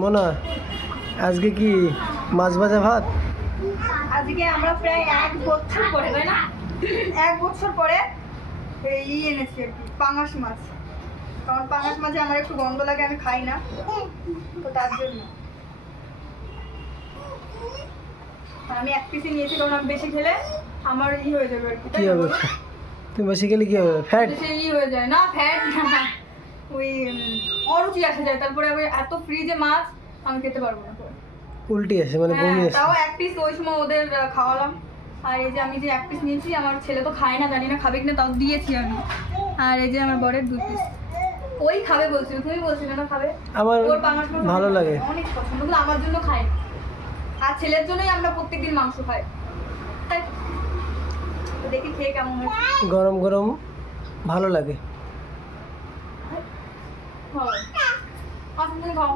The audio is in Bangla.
মোনা আজকে কি মাছ ভাজা ভাত? আজকে আমরা প্রায় 1 বছর পরে, তাই না, 1 বছর পরে এই এনেছি আর কি, পাঙাশ মাছ। কারণ পাঙাশ মাছে আমার একটু গন্ধ লাগে, আমি খাই না, তো তার জন্য আর আমি 1 পিসই নিয়েছি, কারণ আমি বেশি খেলে আমার হয়ে যাবে আর কি। কি হবে? তুমি বেশি খেলে কি হবে? ফ্যাট? বেশি হয়ে যায় না, ফ্যাট না, ওই অরুচি আসে যায়। তারপরে আবার এত ফ্রিজে মাছ আমি খেতে পারবো না। উল্টি আসে মানে বমি আসে? তাও 1 পিস ওই সময় ওদের খাওয়ালাম। আর এই যে আমি যে 1 পিস নিয়েছি, আমার ছেলে তো খায় না, জানি না খাবে কিনা, তাও দিয়েছি আমি। আর এই যে আমার বরের 2 পিস, ওই খাবে বলছিল, তুমি বলছিলে না খাবে। আমার ওর পাঙাশ মাছ ভালো লাগে, অনেক পছন্দ, কিন্তু আমার জন্য খাই না। আর ছেলের জন্যই আমরা প্রত্যেকদিন মাংস খাই। তাই তো দেখি খেয়ে কেমন হয়। গরম গরম ভালো লাগে। হ্যাঁ, তুমি খাও।